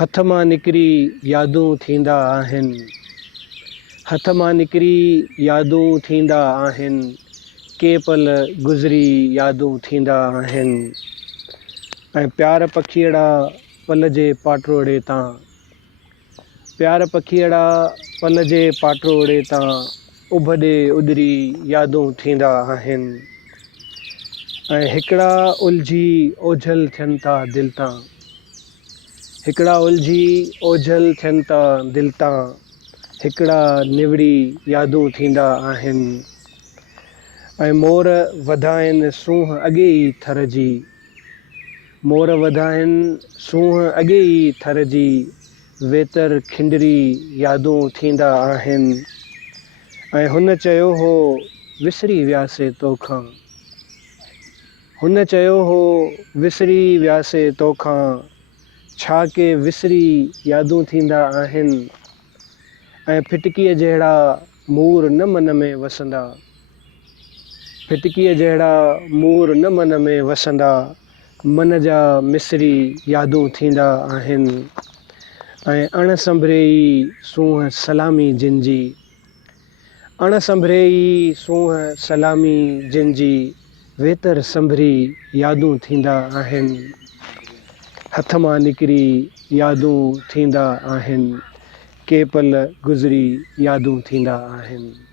हथ मां निकिरी यादूं थींदा आहिनि। हथ मां निकिरी यादूं थींदा आहिनि। के पल गुज़री यादूं थींदा आहिनि। ऐं प्यार पखीअड़ा पल जे पाटोड़े तां, प्यार पखीअड़ा पल जे पाटोड़े तां उभॾे उॾरी यादूं थींदा आहिनि। ऐं हिकिड़ा उलझी ओझल थियनि था दिलि तां, हिकिड़ा उलझी ओझल थियनि था दिलि तां, हिकिड़ा निवड़ी यादूं थींदा आहिनि। ऐं मोर वधा आहिनि सूंहं अॻे ई थर जी, मोर वधा आहिनि सूंहं अॻे ई थर जी, वेतर खिंडरी यादूं थींदा आहिनि। ऐं हुन चयो हो विसरी वियासीं तोखां, हुन चयो हो विसरी वियासीं तोखां, छा के विसरी यादूं थींदा आहिनि। ऐं फिटकीअ जहिड़ा मूर न मन में वसंदा, फिटकीअ जहिड़ा मूर न मन में वसंदा, मन जा मिसरी यादूं थींदा आहिनि। ऐं अण संभरे ई सूंहं सलामी जिन जी, अण संभरे ई सूंहं सलामी जिन जी, वेतर संभरी यादूं थींदा आहिनि। हथ मां निकिरी यादूं थींदा आहिनि। के पल गुज़री यादूं थींदा आहिनि।